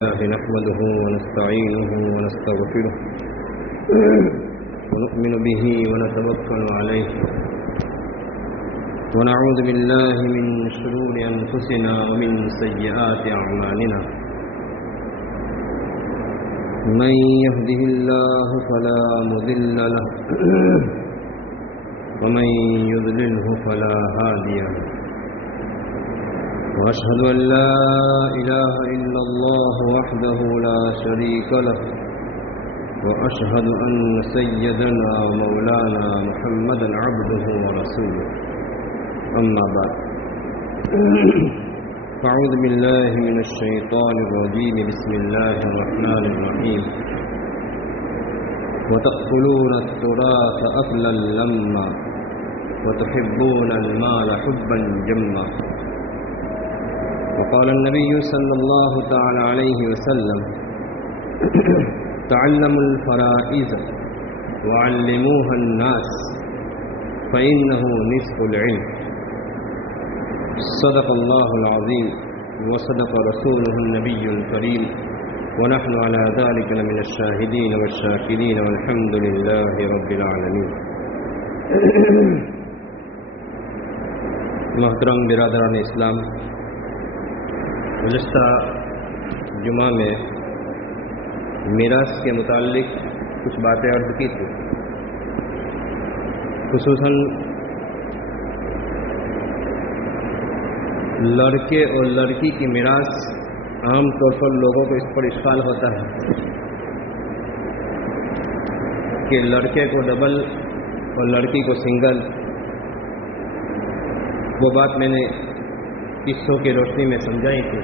الله نحمده ونستعينه ونستغفره ونؤمن به ونتوكل عليه ونعوذ بالله من شرور أنفسنا ومن سيئات أعمالنا من يهده الله فلا مضل له ومن يضلله فلا هادي له وأشهد أن لا إله إلا الله وحده لا شريك له وأشهد أن سيدنا ومولانا محمدا عبده ورسوله أما بعد فأعوذ بالله من الشيطان الرجيم بسم الله الرحمن الرحيم وتأكلون التراث أكلا لما وتحبون المال حبا جما وقال النبي صلى الله تعالى عليه وسلم تعلموا الفرائض وعلموها الناس فإنه نصف العلم صدق الله العظيم وصدق رسوله النبي الكريم ونحن على ذلك لمن الشاهدين والشاكرين والحمد لله رب العالمين. محترم برادران اسلام، گزشتہ جمعہ میں میراث کے متعلق کچھ باتیں عرض کی تھی، خصوصاً لڑکے اور لڑکی کی میراث عام طور پر لوگوں کو اس پر اشکال ہوتا ہے کہ لڑکے کو ڈبل اور لڑکی کو سنگل. وہ بات میں نے قصوں کی روشنی میں سمجھائی تھی.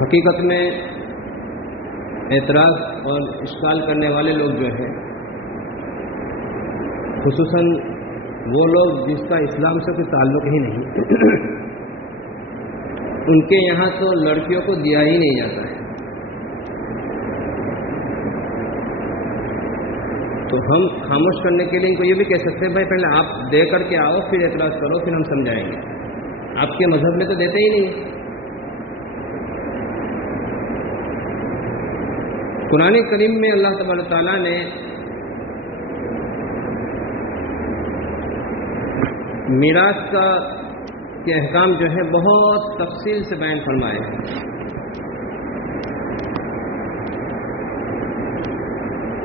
حقیقت میں اعتراض اور اشکال کرنے والے لوگ جو ہیں، خصوصاً وہ لوگ جس کا اسلام سے کوئی تعلق ہی نہیں، ان کے یہاں تو لڑکیوں کو دیا ہی نہیں جاتا ہے. تو ہم خاموش کرنے کے لیے ان کو یہ بھی کہہ سکتے ہیں بھائی پہلے آپ دے کر کے آؤ، پھر اعتراض کرو، پھر ہم سمجھائیں گے. آپ کے مذہب میں تو دیتے ہی نہیں. قرآن کریم میں اللہ تبارک تعالیٰ نے میراث کے احکام جو ہے بہت تفصیل سے بیان فرمائے.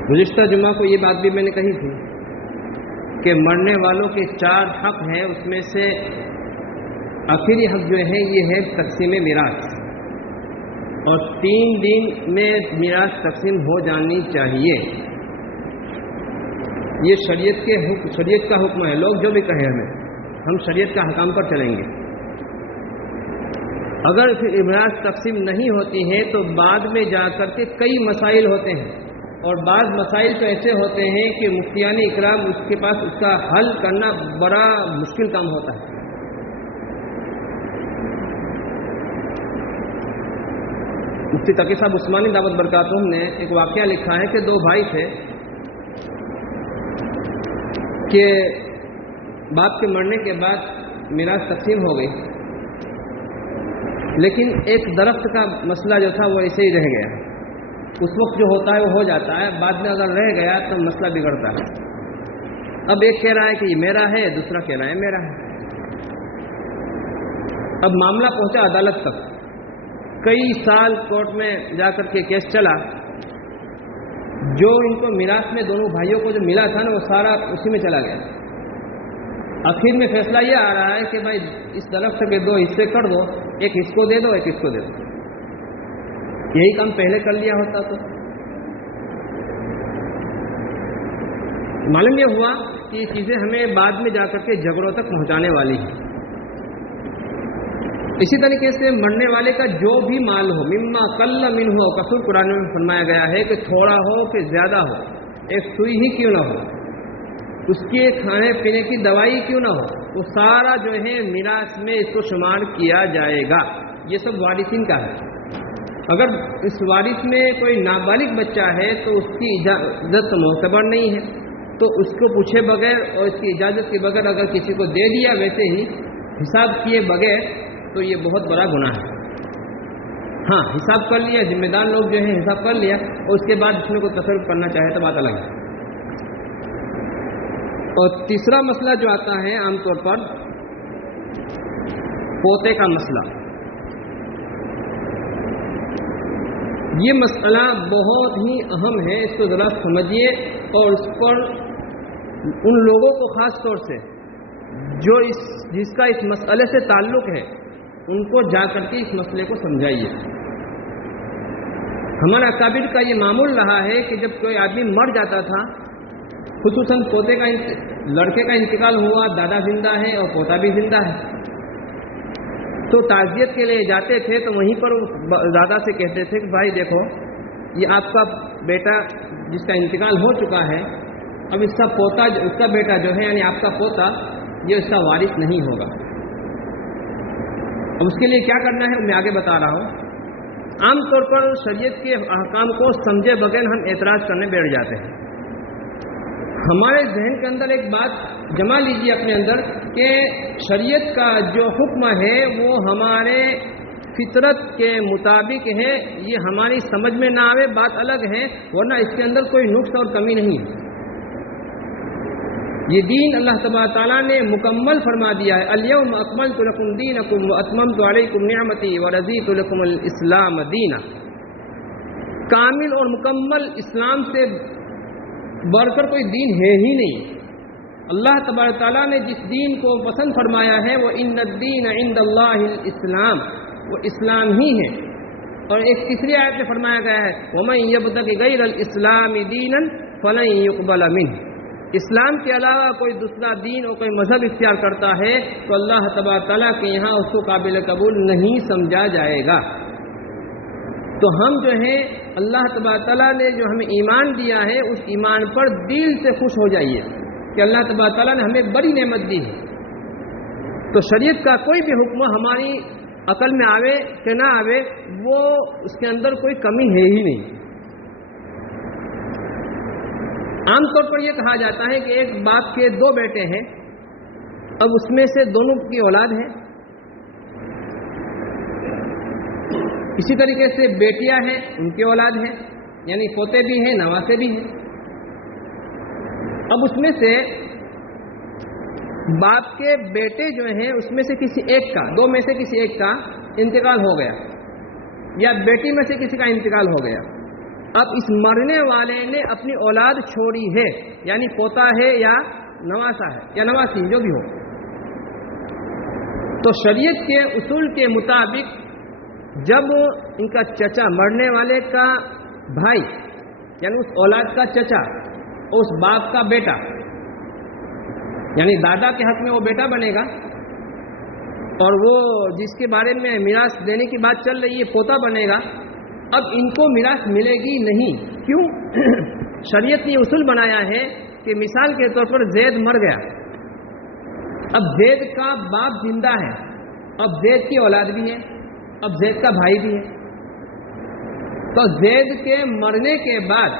گزشتہ جمعہ کو یہ بات بھی میں نے کہی تھی کہ مرنے والوں کے 4 حق ہیں، اس میں سے آخری حق جو ہے یہ ہے تقسیم میراث، اور 3 دن میں میراث تقسیم ہو جانی چاہیے. یہ شریعت کا حکم ہے. لوگ جو بھی کہیں ہم شریعت کا حکام پر چلیں گے. اگر پھر میراث تقسیم نہیں ہوتی ہے تو بعد میں جا کر کے کئی مسائل ہوتے ہیں، اور بعض مسائل تو ایسے ہوتے ہیں کہ مفتیان اکرام اس کے پاس اس کا حل کرنا بڑا مشکل کام ہوتا ہے. مفتی تقی صاحب عثمانی دعوت برکاتہم نے ایک واقعہ لکھا ہے کہ 2 بھائی تھے کہ باپ کے مرنے کے بعد میراث تقسیم ہو گئی، لیکن ایک درخت کا مسئلہ جو تھا وہ ایسے ہی رہ گیا. اس وقت جو ہوتا ہے وہ ہو جاتا ہے، بعد میں اگر رہ گیا تو مسئلہ بگڑتا ہے. اب ایک کہہ رہا ہے کہ یہ میرا ہے، دوسرا کہہ رہا ہے میرا ہے. اب معاملہ پہنچا عدالت تک. کئی سال کورٹ میں جا کر کے کیس چلا. جو ان کو میراث میں دونوں بھائیوں کو جو ملا تھا نا وہ سارا اسی میں چلا گیا. آخر میں فیصلہ یہ آ رہا ہے کہ بھائی اس درخت کے 2 حصے کر دو، ایک اس کو دے دو، ایک اس کو دے دو. یہی کام پہلے کر لیا ہوتا تو معلوم یہ ہوا کہ یہ چیزیں ہمیں بعد میں جا کر کے جھگڑوں تک پہنچانے والی ہیں. اسی طریقے سے مرنے والے کا جو بھی مال ہو، مما قل منہ و کثر، قرآن میں فرمایا گیا ہے کہ تھوڑا ہو کہ زیادہ ہو، ایک سوئی ہی کیوں نہ ہو، اس کے کھانے پینے کی دوائی کیوں نہ ہو، وہ سارا جو ہے میراث میں اس کو شمار کیا جائے گا. یہ سب وارثین کا ہے. اگر اس وارث میں کوئی نابالغ بچہ ہے تو اس کی اجازت معتبر نہیں ہے. تو اس کو پوچھے بغیر اور اس کی اجازت کے بغیر اگر کسی کو دے دیا ویسے ہی حساب کیے بغیر تو یہ بہت بڑا گناہ ہے. ہاں حساب کر لیا، ذمہ دار لوگ جو ہیں حساب کر لیا اور اس کے بعد اس میں کوئی تصرف کرنا چاہے تو بات الگ ہے. اور تیسرا مسئلہ جو آتا ہے عام طور پر پوتے کا مسئلہ. یہ مسئلہ بہت ہی اہم ہے، اس کو ذرا سمجھیے اور اس پر ان لوگوں کو خاص طور سے جو جس کا اس مسئلے سے تعلق ہے ان کو جا کر کے اس مسئلے کو سمجھائیے. ہمارا اکابر کا یہ معمول رہا ہے کہ جب کوئی آدمی مر جاتا تھا، خصوصاً پوتے کا لڑکے کا انتقال ہوا، دادا زندہ ہے اور پوتا بھی زندہ ہے، تو تعزیت کے لیے جاتے تھے تو وہیں پر دادا سے کہتے تھے کہ بھائی دیکھو یہ آپ کا بیٹا جس کا انتقال ہو چکا ہے، اب اس کا پوتا، اس کا بیٹا جو ہے یعنی آپ کا پوتا، یہ اس کا وارث نہیں ہوگا. اب اس کے لیے کیا کرنا ہے میں آگے بتا رہا ہوں. عام طور پر شریعت کے احکام کو سمجھے بغیر ہم اعتراض کرنے بیٹھ جاتے ہیں. ہمارے ذہن کے اندر ایک بات جما لیجیے اپنے اندر کہ شریعت کا جو حکم ہے وہ ہمارے فطرت کے مطابق ہے، یہ ہماری سمجھ میں نہ آوے بات الگ ہے، ورنہ اس کے اندر کوئی نقص اور کمی نہیں ہے. یہ دین اللہ تبارک تعالیٰ نے مکمل فرما دیا ہے. الیوم اکملت لکم دینکم واتممت علیکم نعمتی ورضیت لکم الاسلام دینا. کامل اور مکمل اسلام سے بڑھ کر کوئی دین ہے ہی نہیں. اللہ تبارک تعالیٰ نے جس دین کو پسند فرمایا ہے وہ ان الدین عند اللہ الاسلام، وہ اسلام ہی ہے. اور ایک تیسری آیت میں فرمایا گیا ہے وَمَن يَبْتَغِ غَيْرَ الْإِسْلَامِ دِينًا فَلَن يُقْبَلَ مِنْهُ. اسلام کے علاوہ کوئی دوسرا دین اور کوئی مذہب اختیار کرتا ہے تو اللہ تبارک تعالیٰ کے یہاں اس کو قابل قبول نہیں سمجھا جائے گا. تو ہم جو ہیں اللہ تبارک تعالیٰ نے جو ہمیں ایمان دیا ہے اس ایمان پر دل سے خوش ہو جائیے کہ اللہ تبارک تعالیٰ نے ہمیں بڑی نعمت دی ہے. تو شریعت کا کوئی بھی حکم ہماری عقل میں آوے کہ نہ آوے وہ اس کے اندر کوئی کمی ہے ہی نہیں. عام طور پر یہ کہا جاتا ہے کہ ایک باپ کے دو بیٹے ہیں، اب اس میں سے دونوں کی اولاد ہے. اسی طریقے سے بیٹیاں ہیں، ان کی اولاد ہے، یعنی پوتے بھی ہیں نواسے بھی ہیں. اب اس میں سے باپ کے بیٹے جو ہیں اس میں سے کسی ایک کا، دو میں سے کسی ایک کا انتقال ہو گیا یا بیٹی میں سے کسی کا انتقال ہو گیا. اب اس مرنے والے نے اپنی اولاد چھوڑی ہے، یعنی پوتا ہے یا نواسا ہے یا نواسی جو بھی ہو. تو شریعت کے اصول کے مطابق جب ان کا چچا، مرنے والے کا بھائی یعنی اس اولاد کا چچا، اس باپ کا بیٹا یعنی دادا کے حق میں وہ بیٹا بنے گا، اور وہ جس کے بارے میں میراث دینے کی بات چل رہی ہے پوتا بنے گا. اب ان کو میراث ملے گی نہیں. کیوں؟ شریعت نے اصول بنایا ہے کہ مثال کے طور پر زید مر گیا، اب زید کا باپ زندہ ہے، اب زید کی اولاد بھی ہے، اب زید کا بھائی بھی ہے. تو زید کے مرنے کے بعد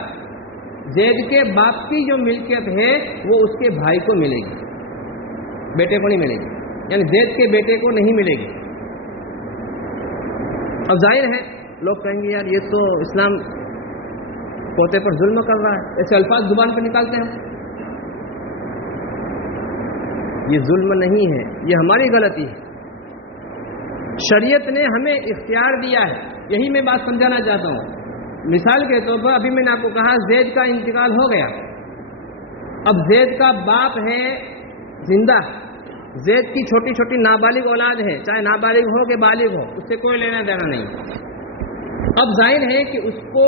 زید کے باپ کی جو ملکیت ہے وہ اس کے بھائی کو ملے گی، بیٹے کو نہیں ملے گی، یعنی زید کے بیٹے کو نہیں ملے گی. اب ظاہر ہے لوگ کہیں گے یار یہ تو اسلام پوتے پر ظلم کر رہا ہے، ایسے الفاظ زبان پہ نکالتے ہیں. یہ ظلم نہیں ہے، یہ ہماری غلطی ہے. شریعت نے ہمیں اختیار دیا ہے، یہی میں بات سمجھانا چاہتا ہوں. مثال کے طور پر ابھی میں نے آپ کو کہا زید کا انتقال ہو گیا، اب زید کا باپ ہے زندہ، زید کی چھوٹی چھوٹی نابالغ اولاد ہے، چاہے نابالغ ہو کہ بالغ ہو، اس سے کوئی لینا دینا نہیں. اب ظاہر ہے کہ اس کو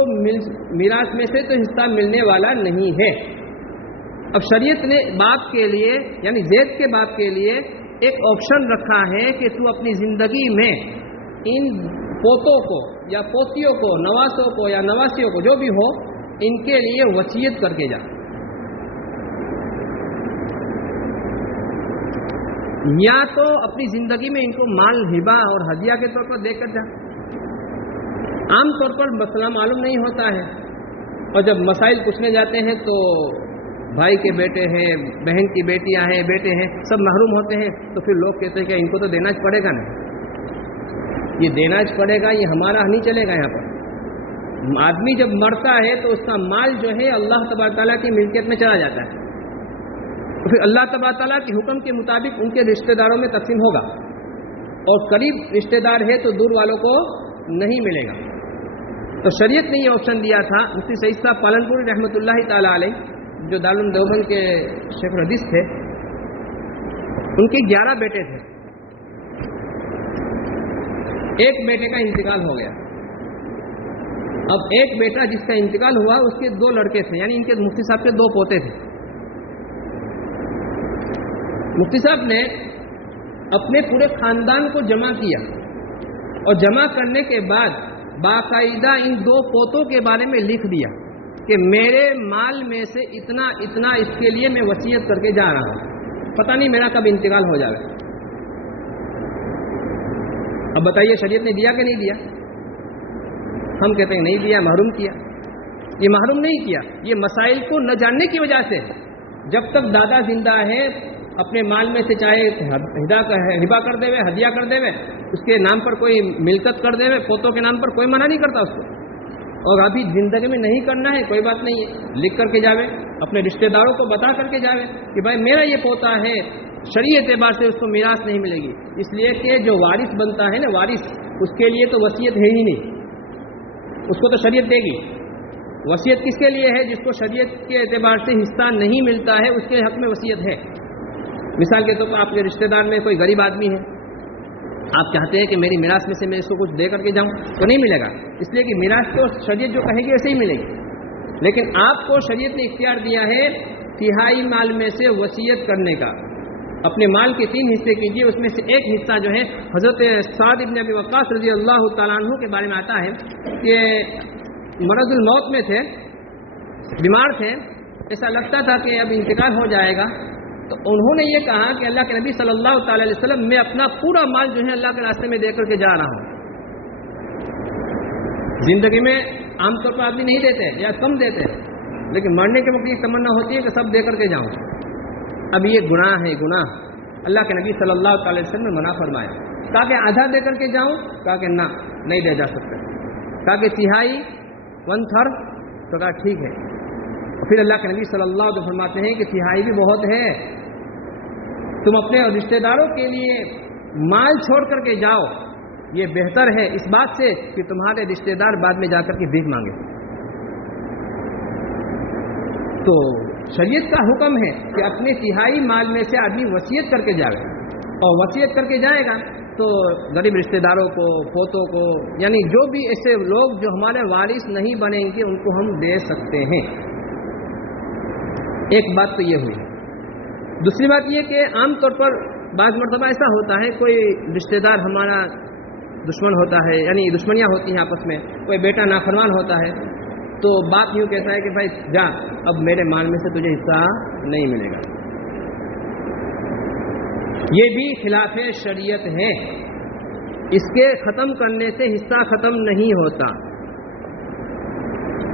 میراث میں سے تو حصہ ملنے والا نہیں ہے. اب شریعت نے باپ کے لیے یعنی زید کے باپ کے لیے ایک آپشن رکھا ہے کہ تو اپنی زندگی میں ان پوتوں کو یا پوتیوں کو، نواسوں کو یا نواسیوں کو جو بھی ہو، ان کے لیے وصیت کر کے جا. یا تو اپنی زندگی میں ان کو مال ہبہ اور ہدیہ کے طور پر دے کر جا. عام طور پر مسئلہ معلوم نہیں ہوتا ہے، اور جب مسائل پوچھنے جاتے ہیں تو بھائی کے بیٹے ہیں، بہن کی بیٹیاں ہیں، بیٹے ہیں، سب محروم ہوتے ہیں، تو پھر لوگ کہتے ہیں کہ ان کو تو دینا پڑے گا نا، یہ دینا پڑے گا، یہ ہمارا نہیں چلے گا۔ یہاں پر آدمی جب مرتا ہے تو اس کا مال جو ہے اللہ تبارک تعالیٰ کی ملکیت میں چلا جاتا ہے، تو پھر اللہ تبارک تعالیٰ کے حکم کے مطابق ان کے رشتہ داروں میں تقسیم ہوگا، اور قریب رشتہ دار ہے تو دور والوں کو نہیں ملے گا۔ تو شریعت نے یہ آپشن دیا تھا۔ مفتی سعید صاحب پالنپوری رحمۃ اللہ تعالیٰ علیہ، جو دارالعلوم دیوبند کے شیخ الحدیث تھے، ان کے 11 بیٹے تھے، ایک بیٹے کا انتقال ہو گیا۔ اب ایک بیٹا جس کا انتقال ہوا اس کے 2 لڑکے تھے، یعنی ان کے مفتی صاحب کے 2 پوتے تھے۔ مفتی صاحب نے اپنے پورے خاندان کو جمع کیا، اور جمع کرنے کے بعد باقاعدہ ان 2 پوتوں کے بارے میں لکھ دیا کہ میرے مال میں سے اتنا اتنا اس کے لیے میں وصیت کر کے جا رہا ہوں، پتہ نہیں میرا کب انتقال ہو جائے۔ اب بتائیے شریعت نے دیا کہ نہیں دیا؟ ہم کہتے ہیں نہیں دیا، محروم کیا۔ یہ محروم نہیں کیا، یہ مسائل کو نہ جاننے کی وجہ سے۔ جب تک دادا زندہ ہے اپنے مال میں سے چاہے ہبا کر دے، ہدیہ کر دے، اس کے نام پر کوئی ملکت کر دے، پوتوں کے نام پر کوئی منع نہیں کرتا اس کو، اور ابھی زندگی میں نہیں کرنا ہے کوئی بات نہیں ہے، لکھ کر کے جاوے، اپنے رشتہ داروں کو بتا کر کے جاوے کہ بھائی میرا یہ پوتا ہے، شرعی اعتبار سے اس کو میراث نہیں ملے گی، اس لیے کہ جو وارث بنتا ہے نا، وارث، اس کے لیے تو وصیت ہے ہی نہیں، اس کو تو شریعت دے گی۔ وصیت کس کے لیے ہے؟ جس کو شریعت کے اعتبار سے حصہ نہیں ملتا ہے اس کے حق میں وصیت ہے۔ مثال کے طور پر آپ کے رشتہ دار میں کوئی غریب آدمی ہے، آپ چاہتے ہیں کہ میری میراث میں سے میں اس کو کچھ دے کر کے جاؤں، تو نہیں ملے گا، اس لیے کہ میراث تو شریعت جو کہے گی ویسے ہی ملے گی۔ لیکن آپ کو شریعت نے اختیار دیا ہے تہائی مال میں سے وصیت کرنے کا۔ اپنے مال کے 3 حصے کیجیے، اس میں سے ایک حصہ جو ہے، حضرت سعد بن ابی وقاص رضی اللہ تعالیٰ عنہ کے بارے میں آتا ہے کہ مرض الموت میں تھے، بیمار تھے، ایسا لگتا تھا کہ اب انتقال ہو جائے گا، تو انہوں نے یہ کہا کہ اللہ کے نبی صلی اللہ تعالی علیہ وسلم، میں اپنا پورا مال جو ہے اللہ کے راستے میں دے کر کے جا رہا ہوں۔ زندگی میں عام طور پر آدمی نہیں دیتے یا کم دیتے، لیکن مرنے کے وقت یہ تمنا ہوتی ہے کہ سب دے کر کے جاؤں۔ اب یہ گناہ ہے، گناہ اللہ کے نبی صلی اللہ تعالی علیہ وسلم نے منع فرمایا۔ کہا کہ آدھا دے کر کے جاؤں، کہا کہ نہ، نہیں دے جا سکتا۔ کہا کہ تہائی، 1/3، تو کہا ٹھیک ہے۔ پھر اللہ کے نبی صلی اللہ علیہ وسلم فرماتے ہیں کہ تہائی بھی بہت ہے، تم اپنے رشتہ داروں کے لیے مال چھوڑ کر کے جاؤ، یہ بہتر ہے اس بات سے کہ تمہارے رشتہ دار بعد میں جا کر کے بھیک مانگے۔ تو شریعت کا حکم ہے کہ اپنے تہائی مال میں سے آدمی وصیت کر کے جائے، اور وصیت کر کے جائے گا تو غریب رشتہ داروں کو، پوتوں کو، یعنی جو بھی ایسے لوگ جو ہمارے وارث نہیں بنیں گے ان کو ہم دے سکتے ہیں۔ ایک بات تو یہ ہوئی۔ دوسری بات یہ کہ عام طور پر بعض مرتبہ ایسا ہوتا ہے، کوئی رشتہ دار ہمارا دشمن ہوتا ہے، یعنی دشمنیاں ہوتی ہیں آپس میں، کوئی بیٹا نافرمان ہوتا ہے، تو بات یوں کہتا ہے کہ بھائی جا، اب میرے مال میں سے تجھے حصہ نہیں ملے گا۔ یہ بھی خلاف شریعت ہے، اس کے ختم کرنے سے حصہ ختم نہیں ہوتا۔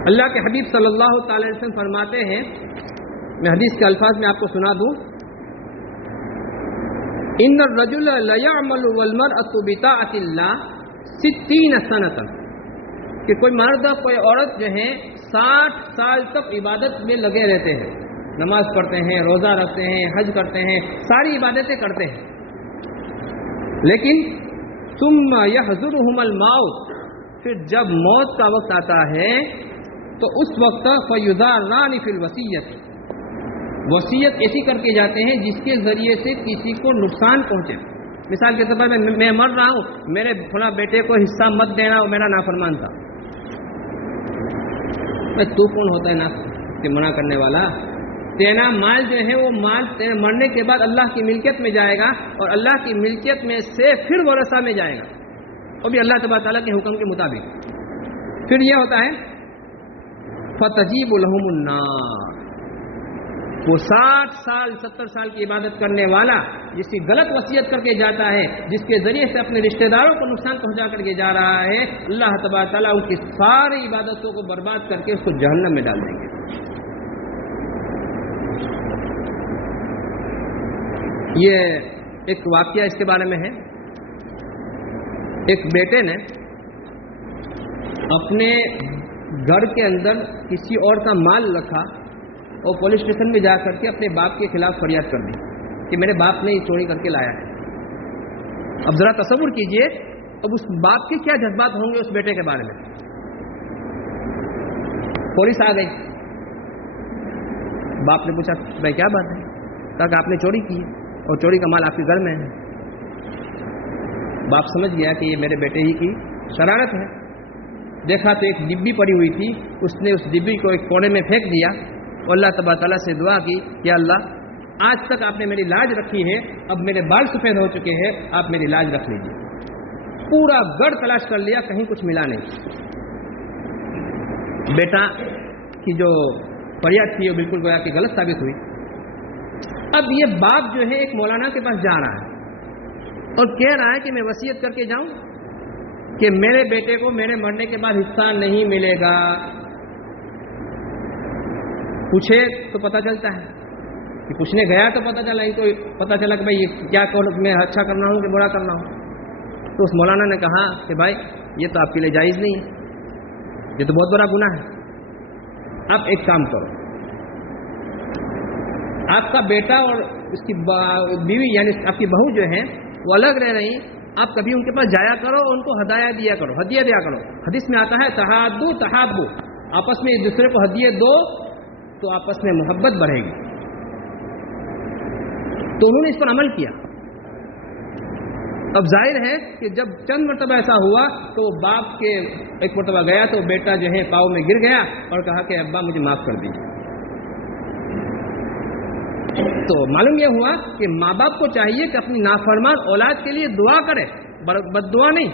اللہ کے حبیب صلی اللہ تعالی علیہ وسلم فرماتے ہیں، میں حدیث کے الفاظ میں آپ کو سنا دوں، ان الرجل لیعمل والمرأة بطاعت اللہ 60 سنة، کہ کوئی مرد کوئی عورت جو ہے 60 سال تک عبادت میں لگے رہتے ہیں، نماز پڑھتے ہیں، روزہ رکھتے ہیں، حج کرتے ہیں، ساری عبادتیں کرتے ہیں، لیکن ثم یحضرهم الموت، پھر جب موت کا وقت آتا ہے تو اس وقت فیضاران فی الوصیۃ، وصیت ایسی کر کے جاتے ہیں جس کے ذریعے سے کسی کو نقصان پہنچے۔ مثال کے طور پر میں مر رہا ہوں، میرے فلاں بیٹے کو حصہ مت دینا، وہ میرا نافرمان تھا۔ تو کون ہوتا ہے نا کہ منع کرنے والا؟ تیرا مال جو ہے وہ مال تیرے مرنے کے بعد اللہ کی ملکیت میں جائے گا، اور اللہ کی ملکیت میں سے پھر ورثہ میں جائے گا، وہ بھی اللہ تبارک تعالیٰ کے حکم کے مطابق۔ پھر یہ ہوتا ہے فتجیب لہم النار، وہ 60 سال 70 سال کی عبادت کرنے والا جس کی غلط وصیت کر کے جاتا ہے، جس کے ذریعے سے اپنے رشتہ داروں کو نقصان پہنچا کر کے جا رہا ہے، اللہ تبارک تعالیٰ ان کی ساری عبادتوں کو برباد کر کے اس کو جہنم میں ڈال دیں گے۔ یہ ایک واقعہ اس کے بارے میں ہے. ایک بیٹے نے اپنے گھر کے اندر کسی اور کا مال رکھا اور پولیس اسٹیشن میں جا کر کے اپنے باپ کے خلاف فریاد کر دی کہ میرے باپ نے یہ چوری کر کے لایا ہے. اب ذرا تصور کیجئے اب اس باپ کے کیا جذبات ہوں گے اس بیٹے کے بارے میں. پولیس آ گئی. باپ نے پوچھا بھائی کیا بات ہے؟ کہا کہ آپ نے چوری کی اور چوری کا مال آپ کے گھر میں ہے. باپ سمجھ گیا کہ یہ میرے بیٹے ہی کی شرارت ہے. دیکھا تو ایک ڈبی پڑی ہوئی تھی, اس نے اس ڈبی کو ایک کونے میں پھینک دیا اور اللہ تبارک تعالیٰ سے دعا کی کہ اللہ آج تک آپ نے میری لاج رکھی ہے, اب میرے بال سفید ہو چکے ہیں, آپ میری لاج رکھ لیجیے. پورا گھر تلاش کر لیا, کہیں کچھ ملا نہیں. بیٹا کی جو فریاد تھی وہ بالکل گویا کہ غلط ثابت ہوئی. اب یہ باپ جو ہے ایک مولانا کے پاس جا رہا ہے اور کہہ رہا ہے کہ میں وصیت کر کے جاؤں کہ میرے بیٹے کو میرے مرنے کے بعد حصہ نہیں ملے گا. پوچھے تو پتہ چلتا ہے کہ پوچھنے گیا تو پتہ چلا, ان کو پتہ چلا کہ بھائی یہ کیا میں اچھا کرنا ہوں کہ برا کرنا ہوں. تو اس مولانا نے کہا کہ بھائی یہ تو آپ کے لیے جائز نہیں ہے, یہ تو بہت بڑا گناہ ہے. آپ ایک کام کرو, آپ کا بیٹا اور اس کی بیوی یعنی آپ کی بہو جو ہے وہ الگ رہ رہی, آپ کبھی ان کے پاس جایا کرو اور ان کو ہدیہ دیا کرو, ہدیہ دیا کرو. حدیث میں آتا ہے تحادو تحابو, آپس میں ایک دوسرے کو ہدیہ دو تو آپس میں محبت بڑھے گی. تو انہوں نے اس پر عمل کیا. اب ظاہر ہے کہ جب چند مرتبہ ایسا ہوا تو باپ کے ایک مرتبہ گیا تو بیٹا جو ہے پاؤں میں گر گیا اور کہا کہ ابا مجھے معاف کر دیجیے. تو معلوم یہ ہوا کہ ماں باپ کو چاہیے کہ اپنی نافرمان اولاد کے لیے دعا کرے, بد دعا نہیں,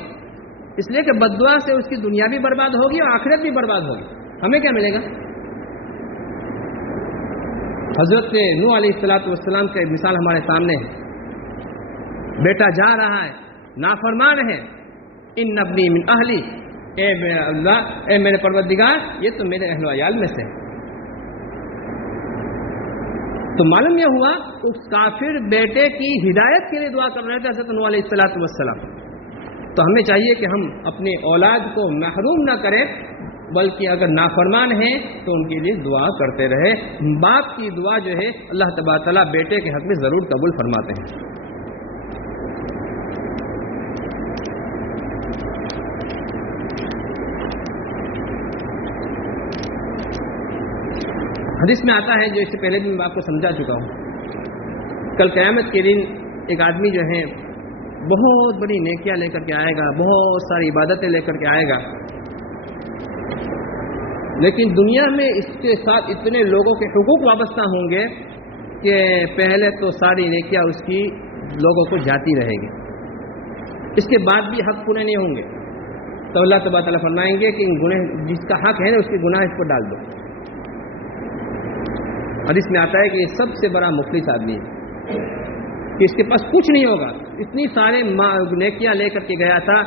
اس لیے کہ بد دعا سے اس کی دنیا بھی برباد ہوگی اور آخرت بھی برباد ہوگی. ہمیں کیا ملے گا؟ حضرت نوح علیہ السلام کا مثال ہمارے سامنے ہے. بیٹا جا رہا ہے, نافرمان ہے, ان ابنی من اہلی, اے میرے اللہ, اے میرے پروردگار یہ تو میرے اہل و عیال میں سے. تو معلوم یہ ہوا اس کافر بیٹے کی ہدایت کے لیے دعا کر رہے تھے حضرت نوح علیہ السلام. تو ہمیں چاہیے کہ ہم اپنے اولاد کو محروم نہ کریں, بلکہ اگر نافرمان ہیں تو ان کے لیے دعا کرتے رہے. باپ کی دعا جو ہے اللہ تبارک تعالیٰ بیٹے کے حق میں ضرور قبول فرماتے ہیں. حدیث میں آتا ہے, جو اس سے پہلے بھی میں آپ کو سمجھا چکا ہوں, کل قیامت کے دن ایک آدمی جو ہے بہت بڑی نیکیاں لے کر کے آئے گا, بہت ساری عبادتیں لے کر کے آئے گا, لیکن دنیا میں اس کے ساتھ اتنے لوگوں کے حقوق وابستہ ہوں گے کہ پہلے تو ساری نیکیاں اس کی لوگوں کو جاتی رہے گی, اس کے بعد بھی حق پورے نہیں ہوں گے. تو اللہ تبارک تعالیٰ فرمائیں گے کہ ان گناہ جس کا حق ہے نا اس کے گناہ اس کو ڈال دو. حدیث میں آتا ہے کہ یہ سب سے بڑا مفلس آدمی ہے کہ اس کے پاس کچھ نہیں ہوگا, اتنی سارے نیکیاں لے کر کے گیا تھا,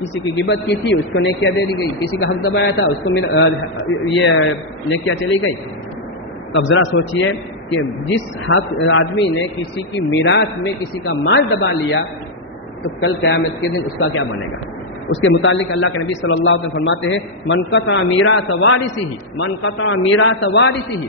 کسی کی غیبت کی تھی اس کو نیکیاں دے دی گئی, کسی کا حق دبایا تھا اس کو یہ نیکیاں چلی گئی. اب ذرا سوچئے کہ جس حق آدمی نے کسی کی میراث میں کسی کا مال دبا لیا تو کل قیامت کے دن اس کا کیا بنے گا. اس کے متعلق اللہ کے نبی صلی اللہ علیہ وسلم فرماتے ہیں من قطع میراث وارثہ, من قطع میراث وارثہ,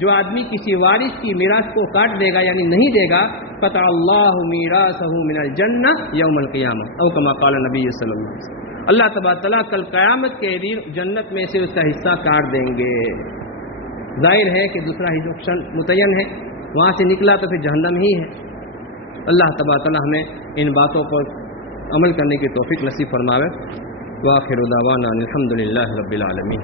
جو آدمی کسی وارث کی میراث کو کاٹ دے گا یعنی نہیں دے گا, قطع اللہ میراثہ من الجنہ یوم القیامہ او کما قال نبی صلی اللہ علیہ وسلم. اللہ تبارک تعالیٰ کل قیامت کے دن جنت میں سے اس کا حصہ کاٹ دیں گے. ظاہر ہے کہ دوسرا حصہ متعین ہے, وہاں سے نکلا تو پھر جہنم ہی ہے. اللہ تبارک تعالیٰ ہمیں ان باتوں پر عمل کرنے کی توفیق نصیب فرماوے. وآخر دعوانا الحمد للہ رب العالمین.